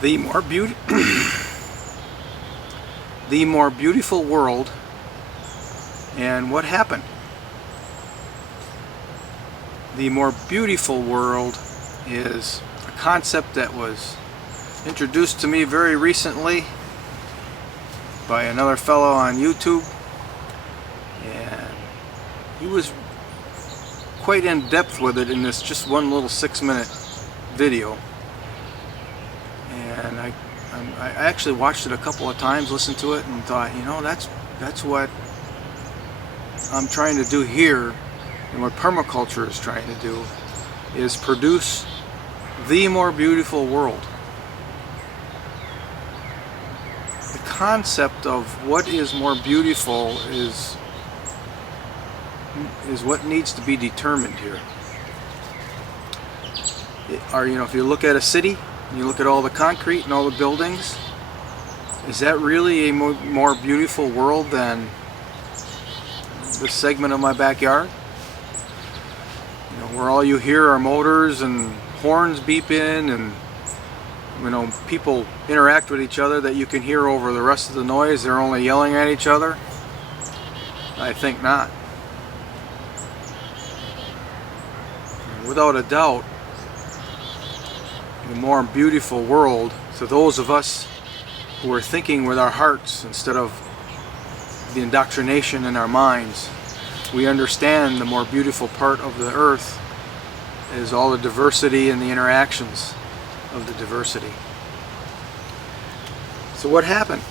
The more beautiful world. And what happened? The more beautiful world is a concept that was introduced to me very recently by another fellow on YouTube, and he was quite in depth with it in this just one little 6-minute video. And I actually watched it a couple of times, listened to it, and thought, you know, that's what I'm trying to do here, and what permaculture is trying to do, is produce the more beautiful world. The concept of what is more beautiful is what needs to be determined here. If you look at a city, you look at all the concrete and all the buildings, is that really a more beautiful world than this segment of my backyard? Where all you hear are motors and horns beeping, and people interact with each other that you can hear over the rest of the noise. They're only yelling at each other. I think not. Without a doubt, the more beautiful world, to those of us who are thinking with our hearts instead of the indoctrination in our minds, we understand the more beautiful part of the earth is all the diversity and the interactions of the diversity. So what happened?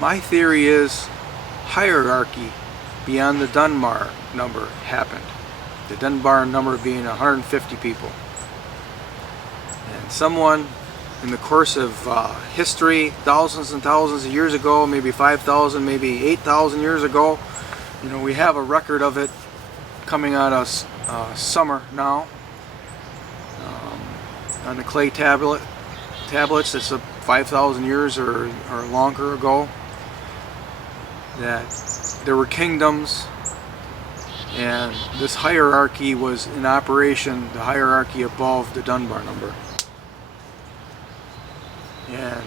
My theory is hierarchy beyond the Dunbar number happened. The Dunbar number being 150 people. And someone in the course of history, thousands and thousands of years ago, maybe 5,000, maybe 8,000 years ago, we have a record of it coming out of summer now on the clay tablets. It's 5,000 years or longer ago, that there were kingdoms, and this hierarchy was in operation, the hierarchy above the Dunbar number. And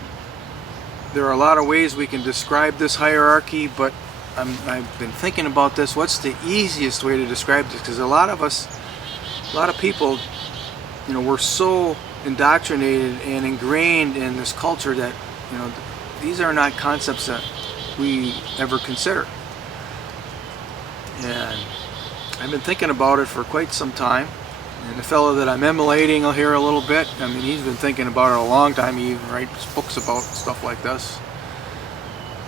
there are a lot of ways we can describe this hierarchy, but I've been thinking about this. What's the easiest way to describe this? Because a lot of people, we're so indoctrinated and ingrained in this culture that, these are not concepts that we ever consider. And I've been thinking about it for quite some time. And the fellow that I'm emulating here a little bit, he's been thinking about it a long time. He even writes books about stuff like this.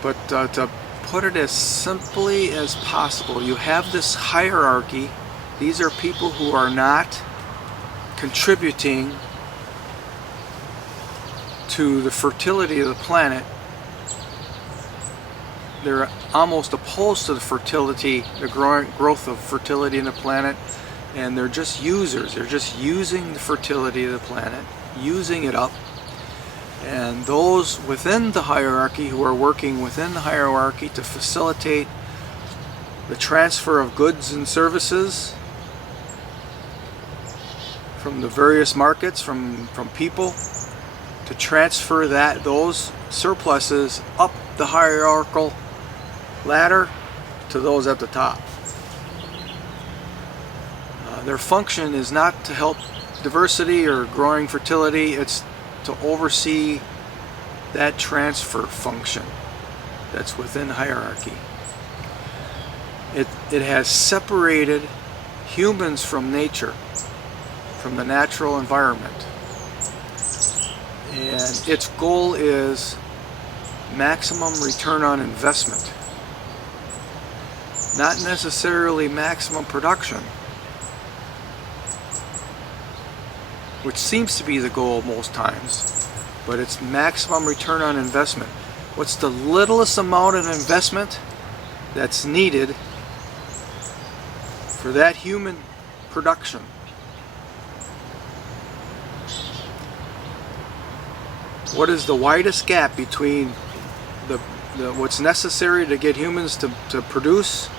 But to put it as simply as possible, you have this hierarchy. These are people who are not contributing to the fertility of the planet. They're almost opposed to the fertility, the growth of fertility in the planet, and they're just users. They're just using the fertility of the planet, using it up. And those within the hierarchy who are working within the hierarchy to facilitate the transfer of goods and services from the various markets, from people, to transfer those surpluses up the hierarchical ladder to those at the top. Their function is not to help diversity or growing fertility, it's to oversee that transfer function that's within hierarchy. It has separated humans from nature, from the natural environment. And its goal is maximum return on investment. Not necessarily maximum production, which seems to be the goal most times, but it's maximum return on investment. What's the littlest amount of investment that's needed for that human production? What is the widest gap between what's necessary to get humans to produce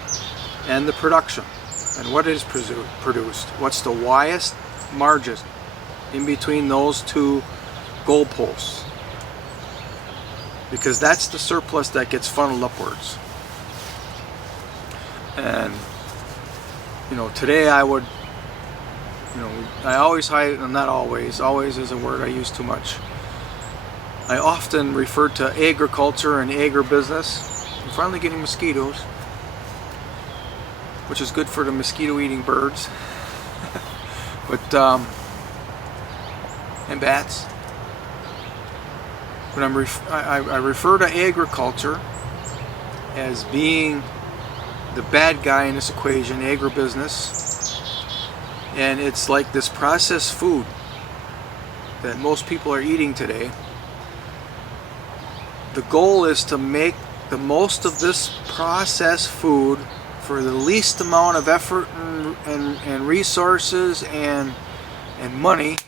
and the production? And what is produced? What's the widest margin in between those two goalposts, because that's the surplus that gets funneled upwards. And today I would, I always not always is a word I use too much. I often refer to agriculture and agribusiness. I'm finally getting mosquitoes, which is good for the mosquito-eating birds, but and bats. But I refer to agriculture as being the bad guy in this equation, agribusiness, and it's like this processed food that most people are eating today. The goal is to make the most of this processed food for the least amount of effort and resources and money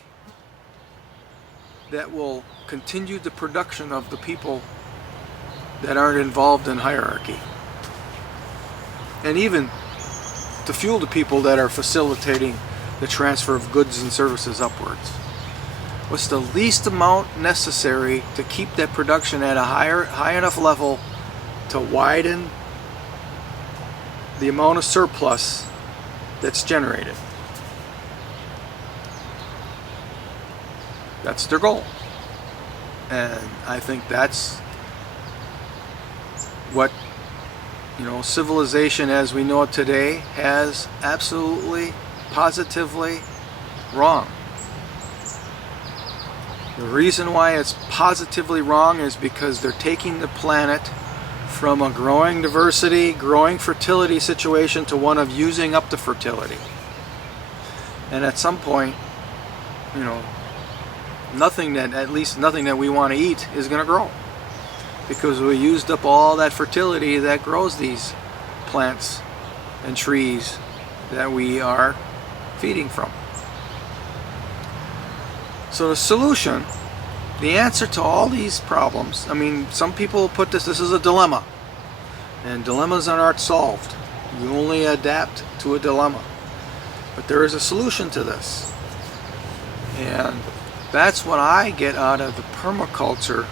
that will continue the production of the people that aren't involved in hierarchy, and even to fuel the people that are facilitating the transfer of goods and services upwards. What's the least amount necessary to keep that production at a high enough level to widen the amount of surplus that's generated? That's their goal. And I think that's what civilization as we know it today has absolutely, positively wrong. The reason why it's positively wrong is because they're taking the planet from a growing diversity, growing fertility situation to one of using up the fertility. And at some point, nothing that we want to eat is going to grow, because we used up all that fertility that grows these plants and trees that we are feeding from. So the solution, the answer to all these problems, some people put this is a dilemma, and dilemmas aren't solved. You only adapt to a dilemma. But there is a solution to this, and that's what I get out of the permaculture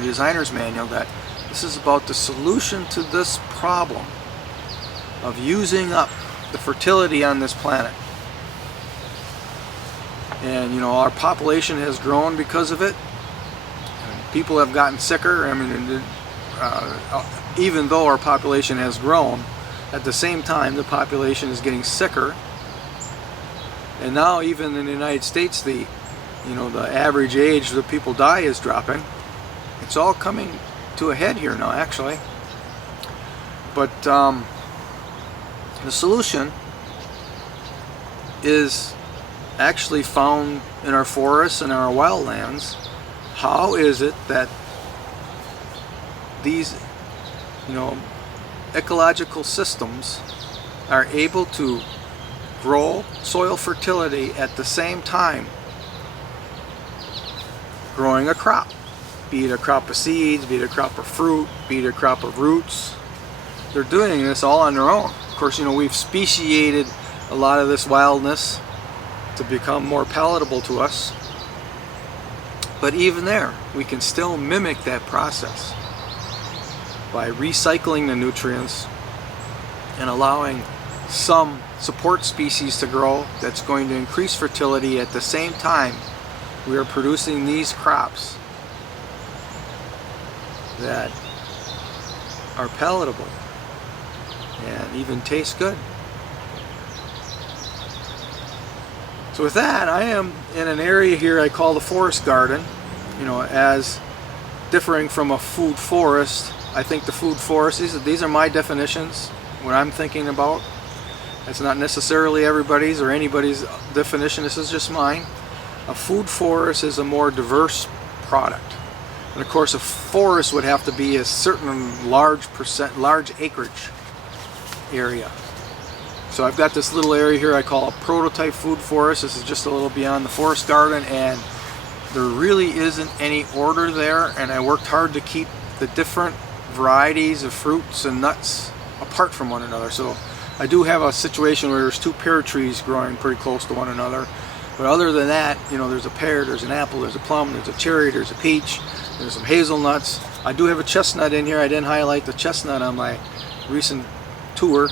designer's manual, that this is about the solution to this problem of using up the fertility on this planet. And our population has grown because of it. And people have gotten sicker. Even though our population has grown, at the same time the population is getting sicker. And now even in the United States, the average age that people die is dropping. It's all coming to a head here now, actually. But the solution is actually found in our forests and our wildlands. How is it that these ecological systems are able to grow soil fertility at the same time growing a crop, be it a crop of seeds, be it a crop of fruit, be it a crop of roots? They're doing this all on their own. Of course, we've speciated a lot of this wildness to become more palatable to us, but even there we can still mimic that process by recycling the nutrients and allowing some support species to grow that's going to increase fertility. At the same time, we are producing these crops that are palatable and even taste good. So with that, I am in an area here I call the forest garden. As differing from a food forest, I think the food forest, these are my definitions, what I'm thinking about. It's not necessarily everybody's or anybody's definition, this is just mine. A food forest is a more diverse product. And of course a forest would have to be a certain large acreage area. So I've got this little area here I call a prototype food forest. This is just a little beyond the forest garden, and there really isn't any order there, and I worked hard to keep the different varieties of fruits and nuts apart from one another. So I do have a situation where there's 2 pear trees growing pretty close to one another. But other than that, you know, there's a pear, there's an apple, there's a plum, there's a cherry, there's a peach, there's some hazelnuts. I do have a chestnut in here. I didn't highlight the chestnut on my recent tour.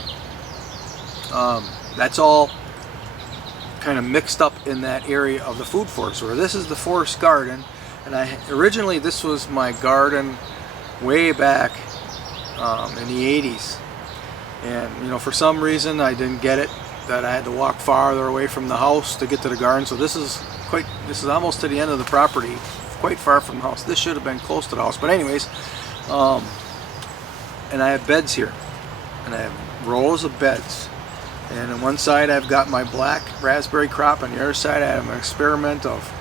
That's all kind of mixed up in that area of the food forest. Where this is the forest garden, and originally this was my garden way back in the 80s. And you know, for some reason I didn't get it, that I had to walk farther away from the house to get to the garden. So this is almost to the end of the property, quite far from the house. This should have been close to the house, but anyways, and I have beds here, and I have rows of beds. And on one side I've got my black raspberry crop, on the other side I have an experiment of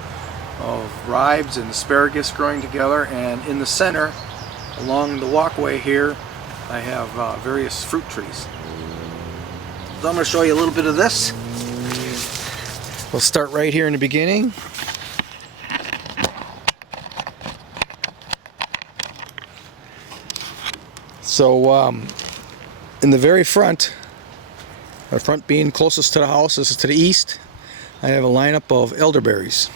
ribes and asparagus growing together, and in the center, along the walkway here, I have various fruit trees. So I'm going to show you a little bit of this. We'll start right here in the beginning. So in the very front, the front being closest to the house, this is to the east, I have a lineup of elderberries.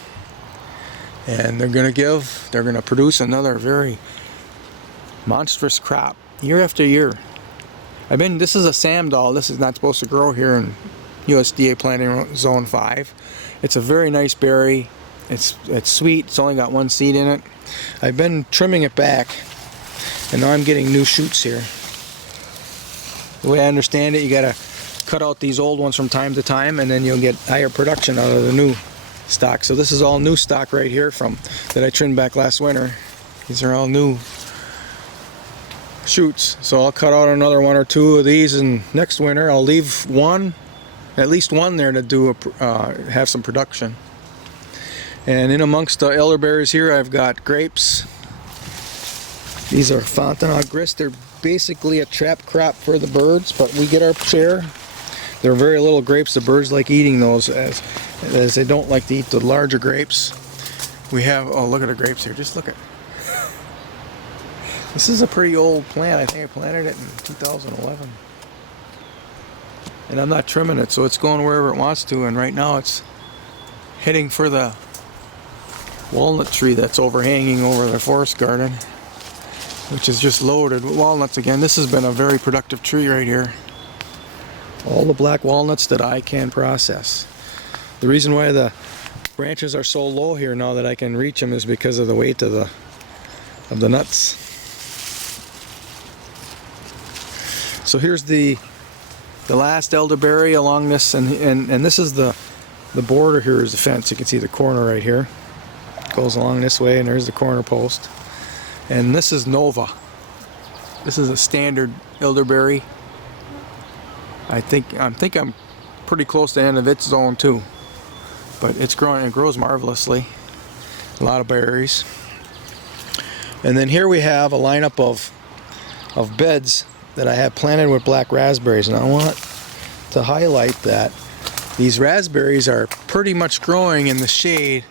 And they're going to produce another very monstrous crop year after year. This is a Samdal. This is not supposed to grow here in USDA planting zone 5. It's a very nice berry. It's sweet. It's only got 1 seed in it. I've been trimming it back, and now I'm getting new shoots here. The way I understand it, you gotta cut out these old ones from time to time, and then you'll get higher production out of the new stock. So this is all new stock right here that I trimmed back last winter. These are all new shoots. So I'll cut out another 1 or 2 of these, and next winter I'll leave at least one there to have some production. And in amongst the elderberries here, I've got grapes. These are Fontenay grist. They're basically a trap crop for the birds, but we get our share. They're very little grapes. The birds like eating those as they don't like to eat the larger grapes. We have, oh, look at the grapes here. Just look at. This is a pretty old plant. I think I planted it in 2011. And I'm not trimming it, so it's going wherever it wants to. And right now it's heading for the walnut tree that's overhanging over the forest garden, which is just loaded with walnuts again. This has been a very productive tree right here. All the black walnuts that I can process. The reason why the branches are so low here now that I can reach them is because of the weight of the nuts. So here's the last elderberry along this, and this is the border. Here is the fence. You can see the corner right here. It goes along this way, and there's the corner post. And this is Nova. This is a standard elderberry. I think I'm pretty close to the end of its zone too. But it's growing. It grows marvelously. A lot of berries. And then here we have a lineup of beds that I have planted with black raspberries, and I want to highlight that these raspberries are pretty much growing in the shade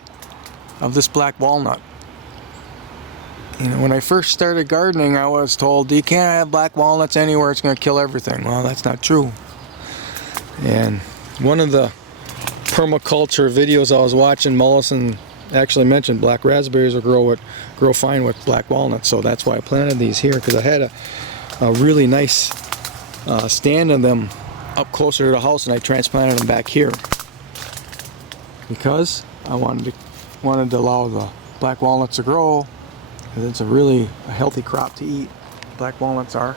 of this black walnut. You know, when I first started gardening, I was told you can't have black walnuts anywhere, it's going to kill everything. Well, that's not true. And one of the permaculture videos I was watching, Larson actually mentioned black raspberries will grow fine with black walnuts, so that's why I planted these here, because I had a really nice stand of them up closer to the house, and I transplanted them back here because I wanted to allow the black walnuts to grow, because it's a healthy crop to eat. Black walnuts are.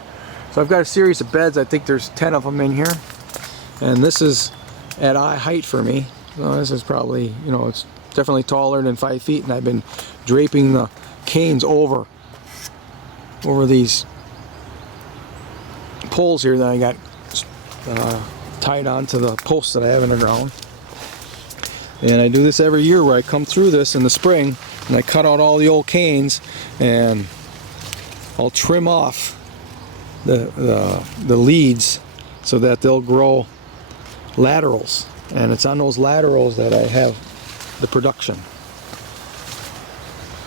So I've got a series of beds. I think there's 10 of them in here, and this is at eye height for me. So this is probably, you know, it's definitely taller than 5 feet, and I've been draping the canes over these poles here that I got tied onto the posts that I have in the ground. And I do this every year, where I come through this in the spring and I cut out all the old canes, and I'll trim off the leads so that they'll grow laterals, and it's on those laterals that I have the production.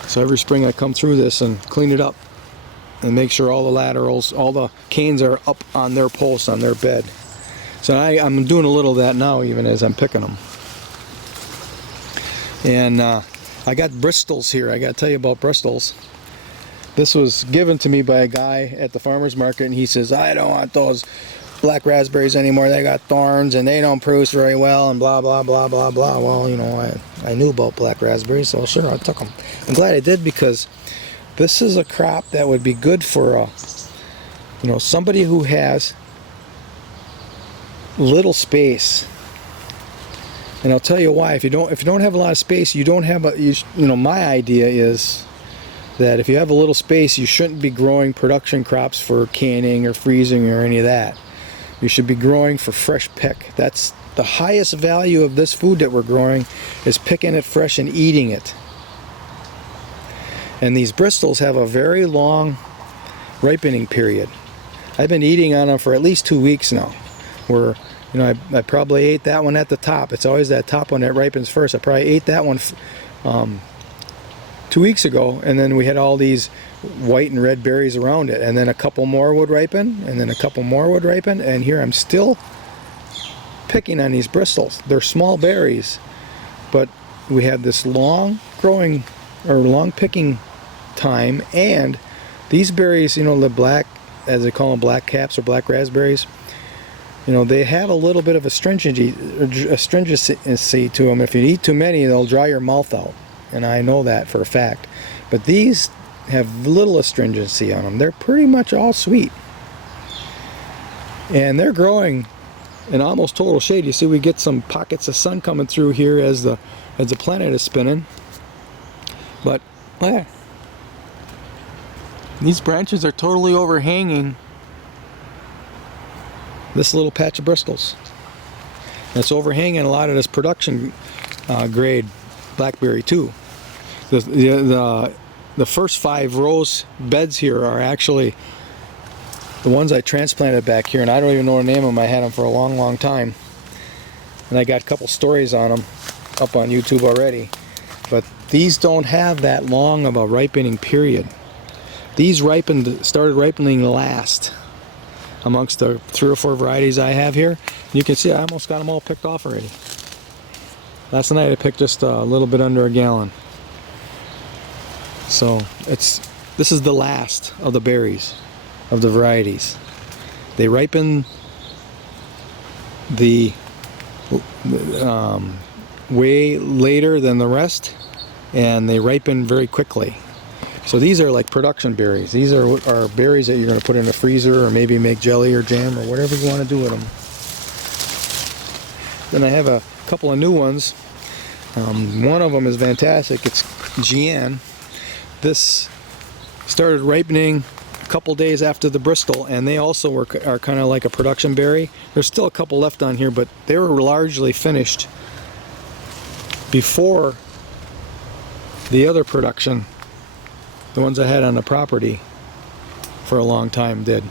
So every spring I come through this and clean it up and make sure all the laterals, all the canes are up on their posts, on their bed. So I'm doing a little of that now, even as I'm picking them. And I got Bristols here. I got to tell you about Bristols. This was given to me by a guy at the farmer's market, and he says, I don't want those black raspberries anymore. They got thorns and they don't produce very well and blah, blah, blah, blah, blah. Well, you know, I knew about black raspberries, so sure, I took them. I'm glad I did, because this is a crop that would be good for, you know, somebody who has little space. And I'll tell you why. If you don't have a lot of space, you don't have you know, my idea is that if you have a little space, you shouldn't be growing production crops for canning or freezing or any of that. You should be growing for fresh pick. That's the highest value of this food that we're growing, is picking it fresh and eating it. And these Bristols have a very long ripening period. I've been eating on them for at least 2 weeks now. Where, you know, I probably ate that one at the top. It's always that top one that ripens first. I probably ate that one 2 weeks ago, and then we had all these white and red berries around it, and then a couple more would ripen, and then a couple more would ripen, and here I'm still picking on these Bristols. They're small berries, but we have this long growing or long picking time, and these berries, you know, the black, as they call them, black caps or black raspberries, you know, they have a little bit of astringency to them. If you eat too many, they'll dry your mouth out. And I know that for a fact. But these have little astringency on them. They're pretty much all sweet. And they're growing in almost total shade. You see, we get some pockets of sun coming through here as the planet is spinning. But yeah, these branches are totally overhanging this little patch of Bristols. It's overhanging a lot of this production grade blackberry too. The first 5 rows beds here are actually the ones I transplanted back here, and I don't even know the name of them. I had them for a long time, and I got a couple stories on them up on YouTube already. But these don't have that long of a ripening period. These started ripening last amongst the 3 or 4 varieties I have here. You can see I almost got them all picked off already. Last night I picked just a little bit under a gallon. So this is the last of the berries of the varieties. They ripen way later than the rest, and they ripen very quickly. So these are like production berries. These are berries that you're going to put in a freezer or maybe make jelly or jam or whatever you want to do with them. Then I have a couple of new ones. One of them is fantastic. It's Gian. This started ripening a couple days after the Bristol, and they also are kind of like a production berry. There's still a couple left on here, but they were largely finished before the other production, the ones I had on the property for a long time, did.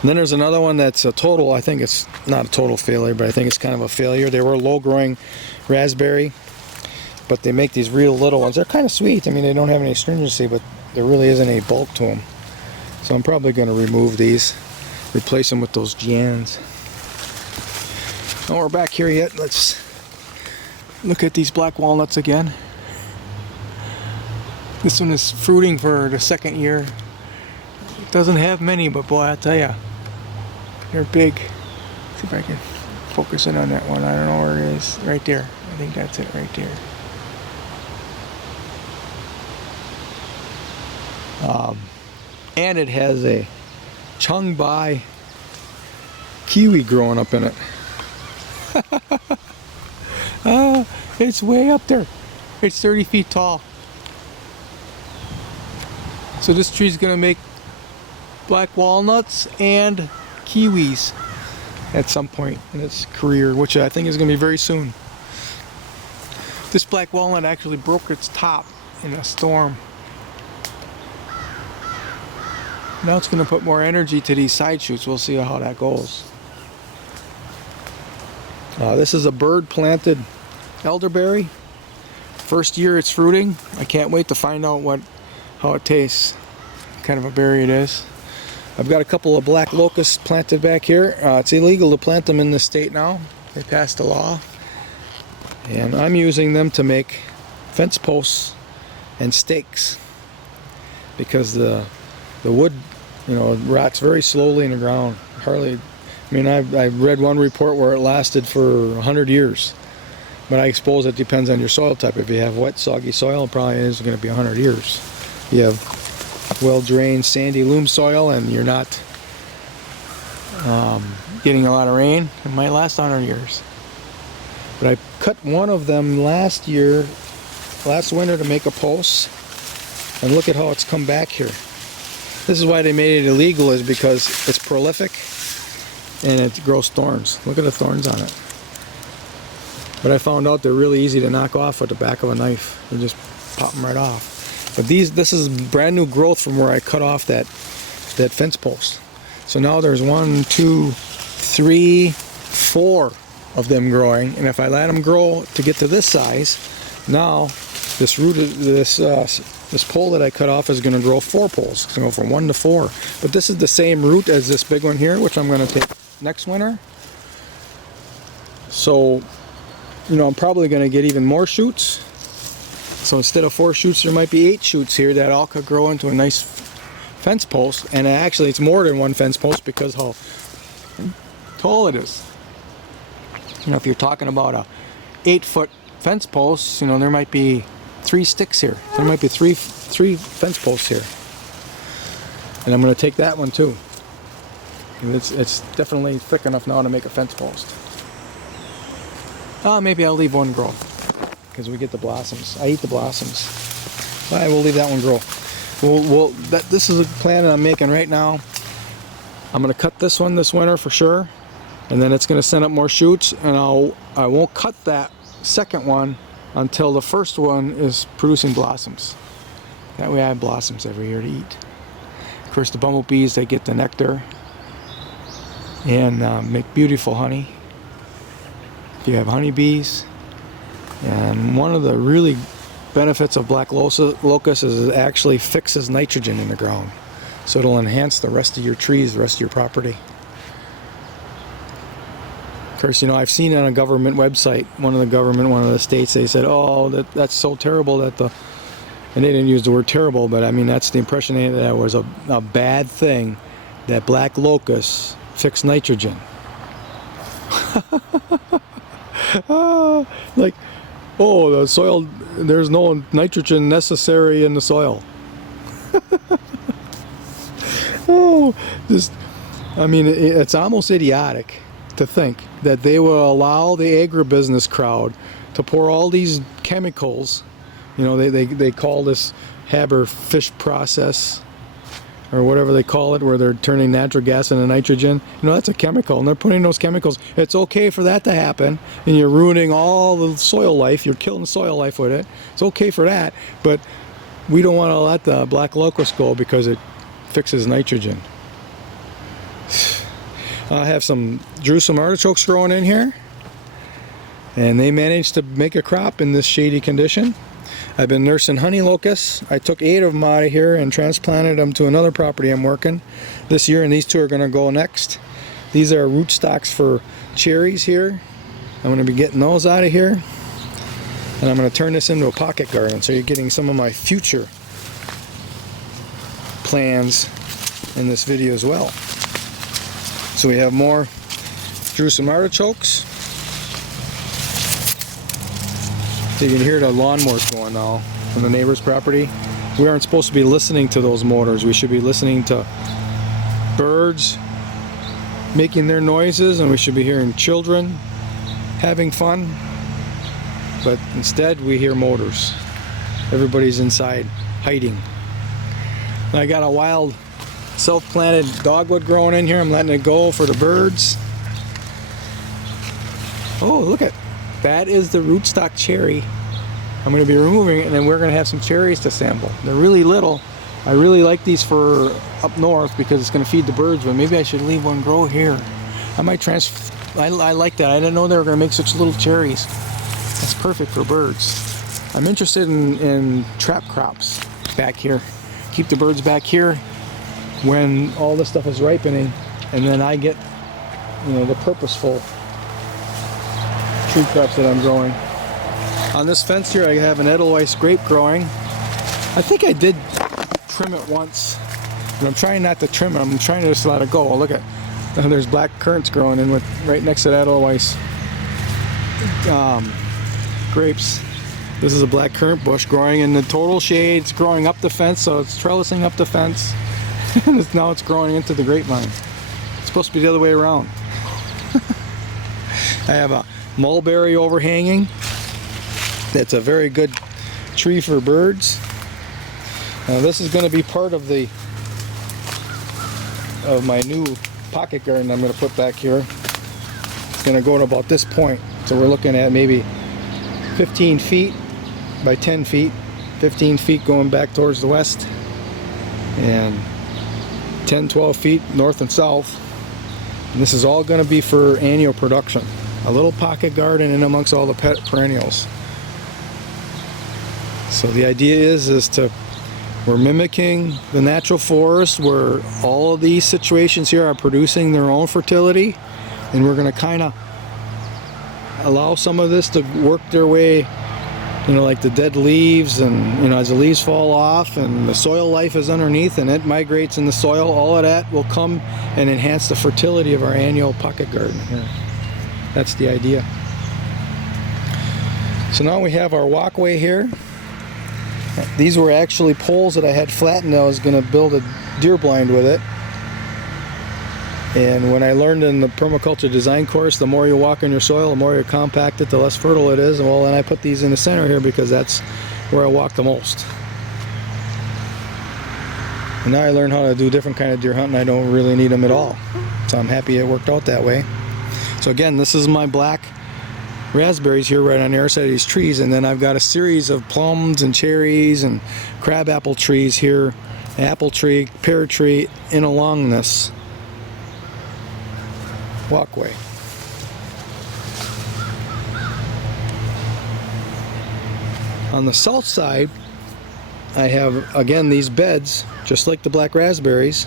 And then there's another one that's a total, I think it's not a total failure, but I think it's kind of a failure. They were low-growing raspberry, but they make these real little ones. They're kind of sweet. I mean, they don't have any astringency, but there really isn't any bulk to them. So I'm probably going to remove these, replace them with those Gians. Oh, we're back here yet. Let's look at these black walnuts again. This one is fruiting for the 2nd year. It doesn't have many, but boy, I tell ya, they're big. See if I can focus in on that one. I don't know where it is. Right there. I think that's it right there. And it has a Chungbai kiwi growing up in it. It's way up there. It's 30 feet tall. So this tree's gonna make black walnuts and kiwis at some point in its career, which I think is gonna be very soon. This black walnut actually broke its top in a storm. Now it's gonna put more energy to these side shoots. We'll see how that goes. This is a bird planted elderberry. First year it's fruiting. I can't wait to find out how it tastes, what kind of a berry it is. I've got a couple of black locusts planted back here. It's illegal to plant them in this state now. They passed a law. And I'm using them to make fence posts and stakes, because the wood, you know, rots very slowly in the ground. Hardly, I mean, I've read one report where it lasted for 100 years. But I suppose it depends on your soil type. If you have wet, soggy soil, it probably isn't going to be 100 years. If you have well-drained, sandy loam soil and you're not getting a lot of rain, it might last 100 years. But I cut one of them last winter to make a post, and look at how it's come back here. This is why they made it illegal, is because it's prolific and it grows thorns. Look at the thorns on it. But I found out they're really easy to knock off with the back of a knife. You just pop them right off. But this is brand new growth from where I cut off that fence post. So now there's 1, 2, 3, 4 of them growing. And if I let them grow to get to this size, now this pole that I cut off is going to grow 4 poles. It's going to go from 1 to 4. But this is the same root as this big one here, which I'm going to take next winter. So, you know, I'm probably going to get even more shoots. So instead of 4 shoots, there might be 8 shoots here that all could grow into a nice fence post. And actually, it's more than one fence post because how tall it is. You know, if you're talking about a 8-foot fence post, you know, there might be 3 sticks here. There might be three fence posts here. And I'm going to take that one too. And it's definitely thick enough now to make a fence post. Maybe I'll leave one grow, because we get the blossoms. I eat the blossoms. I will leave that one grow. This is a plan that I'm making right now. I'm going to cut this one this winter for sure, and then it's going to send up more shoots, and I won't cut that second one until the first one is producing blossoms. That way I have blossoms every year to eat. Of course, the bumblebees, they get the nectar and make beautiful honey. If you have honeybees. And one of the really benefits of black locust is it actually fixes nitrogen in the ground. So it'll enhance the rest of your trees, the rest of your property. Of course, you know, I've seen on a government website, one of the states, they said, oh, that's so terrible that and they didn't use the word terrible, but I mean, that's the impression they had, that it was a bad thing that black locusts fix nitrogen. Like, oh, the soil, there's no nitrogen necessary in the soil. Oh, I mean, it's almost idiotic to think that they will allow the agribusiness crowd to pour all these chemicals. You know, they call this Haber fish process, or whatever they call it, where they're turning natural gas into nitrogen. You know, that's a chemical, and they're putting those chemicals. It's okay for that to happen, and you're ruining all the soil life. You're killing soil life with it. It's okay for that, but we don't want to let the black locust go because it fixes nitrogen. I have some Jerusalem artichokes growing in here, and they managed to make a crop in this shady condition. I've been nursing honey locusts. I took 8 of them out of here and transplanted them to another property I'm working this year, and these 2 are going to go next. These are rootstocks for cherries here. I'm going to be getting those out of here, and I'm going to turn this into a pocket garden, so you're getting some of my future plans in this video as well. So we have more Jerusalem artichokes. So you can hear the lawnmowers going now from the neighbor's property. We aren't supposed to be listening to those motors. We should be listening to birds making their noises, and we should be hearing children having fun. But instead we hear motors. Everybody's inside hiding. And I got a wild self-planted dogwood growing in here. I'm letting it go for the birds. Oh, look at that, is the rootstock cherry. I'm going to be removing it, and then we're going to have some cherries to sample. They're really little. I really like these for up north because it's going to feed the birds, but maybe I should leave one grow here. I might I like that. I didn't know they were going to make such little cherries. That's perfect for birds. I'm interested in trap crops back here. Keep the birds back here when all this stuff is ripening, and then I get, you know, the purposeful tree crops that I'm growing. On this fence here, I have an Edelweiss grape growing. I think I did trim it once, but I'm trying not to trim it. I'm trying to just let it go. Oh, look at, there's black currants growing in with right next to that Edelweiss grapes. This is a black currant bush growing in the total shade. It's growing up the fence, so it's trellising up the fence. And now it's growing into the grapevine. It's supposed to be the other way around. I have a mulberry overhanging. That's a very good tree for birds. This is going to be part of my new pocket garden I'm going to put back here. It's going to go to about this point. So we're looking at maybe 15 feet by 10 feet. 15 feet going back towards the west. And 10, 12 feet north and south. And this is all going to be for annual production. A little pocket garden in amongst all the pet perennials. So the idea is we're mimicking the natural forest where all of these situations here are producing their own fertility, and we're going to kind of allow some of this to work their way, you know, like the dead leaves, and, you know, as the leaves fall off and the soil life is underneath and it migrates in the soil, all of that will come and enhance the fertility of our annual pocket garden here. That's the idea. So now we have our walkway here. These were actually poles that I had flattened. I was going to build a deer blind with it. And when I learned in the permaculture design course, the more you walk in your soil, the more you compact it, the less fertile it is. And well, then I put these in the center here because that's where I walk the most. And now I learned how to do different kind of deer hunting. I don't really need them at all. So I'm happy it worked out that way. So again, this is my black raspberries here right on the other side of these trees, and then I've got a series of plums and cherries and crabapple trees here, apple tree, pear tree, in along this walkway. On the south side, I have again these beds just like the black raspberries,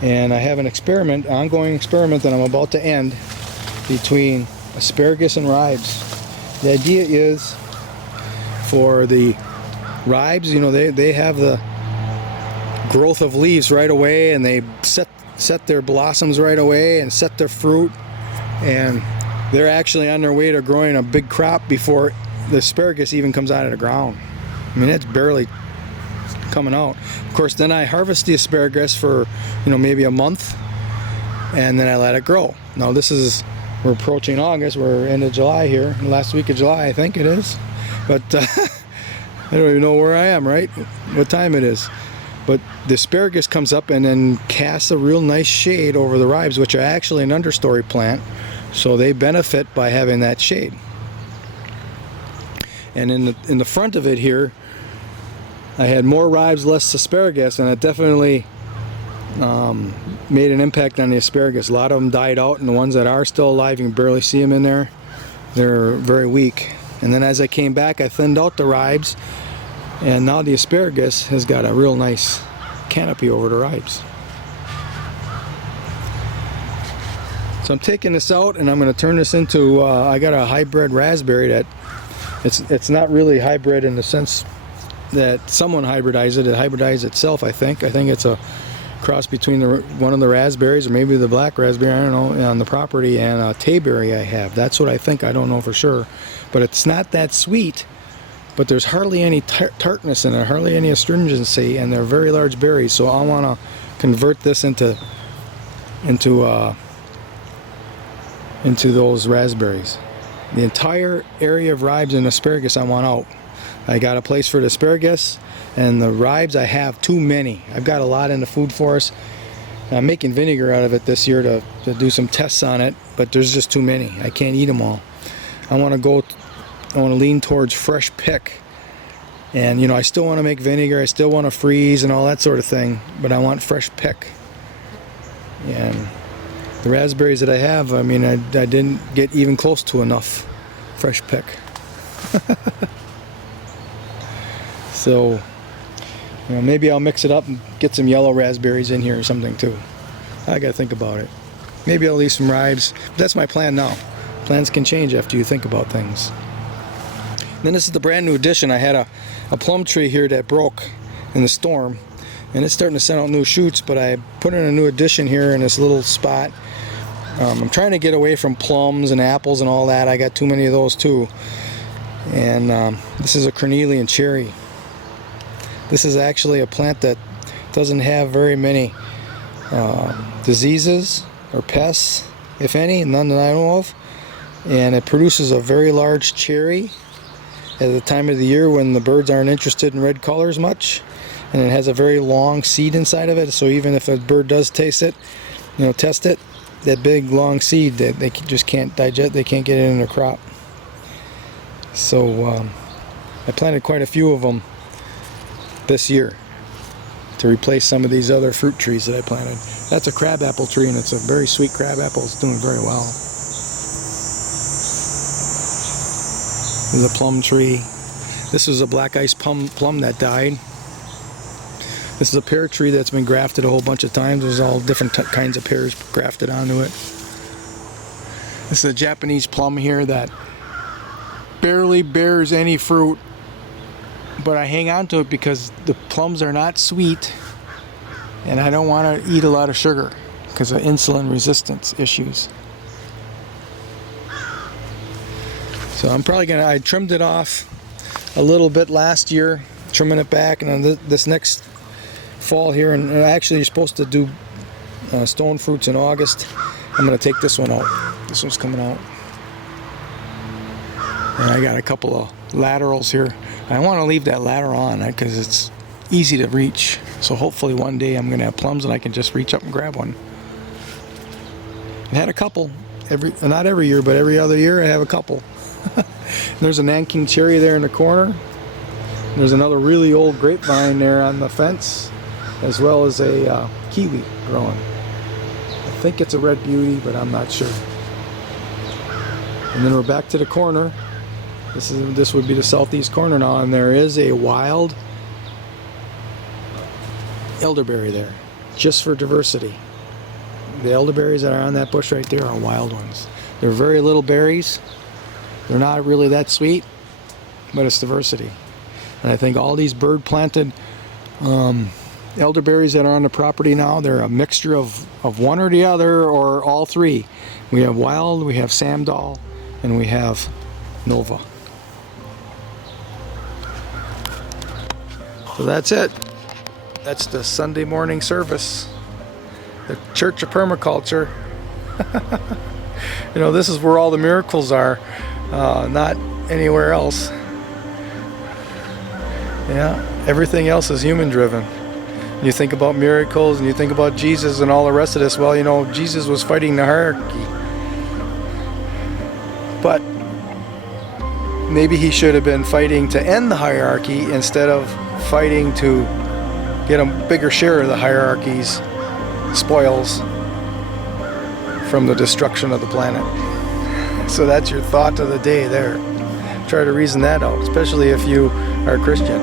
and I have an experiment, ongoing experiment that I'm about to end between asparagus and ribes. The idea is for the ribes, you know, they have the growth of leaves right away, and they set their blossoms right away and set their fruit, and they're actually on their way to growing a big crop before the asparagus even comes out of the ground. I mean, it's barely coming out. Of course, then I harvest the asparagus for, you know, maybe a month, and then I let it grow. Now this is, we're approaching August, we're into July here, last week of July I think it is, but I don't even know where I am, right? What time it is. But the asparagus comes up and then casts a real nice shade over the ribes, which are actually an understory plant, so they benefit by having that shade. And in the front of it here, I had more ribes, less asparagus, and it definitely made an impact on the asparagus. A lot of them died out, and the ones that are still alive, you can barely see them in there. They're very weak. And then as I came back, I thinned out the ribes, and now the asparagus has got a real nice canopy over the ribes. So I'm taking this out, and I'm going to turn this into, I got a hybrid raspberry that it's not really hybrid in the sense that someone hybridized it. It hybridized itself, I think. I think it's a cross between one of the raspberries, or maybe the black raspberry, I don't know, on the property, and a tayberry I have. That's what I think. I don't know for sure. But it's not that sweet, but there's hardly any tartness in it, hardly any astringency, and they're very large berries. So I want to convert this into those raspberries. The entire area of ribes and asparagus I want out. I got a place for the asparagus, and the ribes I have too many. I've got a lot in the food forest. I'm making vinegar out of it this year to do some tests on it, but there's just too many. I can't eat them all. I want to lean towards fresh pick. And, you know, I still want to make vinegar, I still want to freeze and all that sort of thing, but I want fresh pick. And the raspberries that I have, I mean, I didn't get even close to enough fresh pick. So You know, maybe I'll mix it up and get some yellow raspberries in here or something too. I gotta think about it. Maybe I'll leave some ribes. That's my plan now. Plans can change after you think about things. And then this is the brand new addition. I had a plum tree here that broke in the storm, and it's starting to send out new shoots, but I put in a new addition here in this little spot. I'm trying to get away from plums and apples and all that. I got too many of those too. And this is a cornelian cherry. This is actually a plant that doesn't have very many diseases or pests, if any, none that I know of. And it produces a very large cherry at the time of the year when the birds aren't interested in red colors much. And it has a very long seed inside of it, so even if a bird does taste it, you know, test it, that big long seed that they just can't digest, they can't get it in their crop. So I planted quite a few of them this year to replace some of these other fruit trees that I planted. That's a crabapple tree, and it's a very sweet crabapple. It's doing very well. This is a plum tree. This is a black ice plum that died. This is a pear tree that's been grafted a whole bunch of times. There's all different kinds of pears grafted onto it. This is a Japanese plum here that barely bears any fruit, but I hang on to it because the plums are not sweet, and I don't want to eat a lot of sugar because of insulin resistance issues. So I'm probably gonna, I trimmed it off a little bit last year, trimming it back, and then this next fall here, and actually you're supposed to do stone fruits in August. I'm going to take this one out. This one's coming out. And I got a couple of laterals here. I want to leave that lateral on because it's easy to reach. So hopefully one day I'm going to have plums and I can just reach up and grab one. I had a couple, not every year, but every other year I have a couple. There's a Nanking cherry there in the corner. There's another really old grapevine there on the fence, as well as a kiwi growing. I think it's a red beauty, but I'm not sure. And then we're back to the corner. This would be the southeast corner now, and there is a wild elderberry there, just for diversity. The elderberries that are on that bush right there are wild ones. They're very little berries. They're not really that sweet, but it's diversity. And I think all these bird planted elderberries that are on the property now, they're a mixture of one or the other, or all three. We have wild, we have Samdal, and we have Nova. So that's it. That's the Sunday morning service. The Church of Permaculture. You know, this is where all the miracles are, not anywhere else. Yeah, everything else is human driven. You think about miracles and you think about Jesus and all the rest of this. Well, you know, Jesus was fighting the hierarchy. But maybe he should have been fighting to end the hierarchy instead of fighting to get a bigger share of the hierarchy's spoils from the destruction of the planet. So that's your thought of the day there. Try to reason that out, especially if you are a Christian.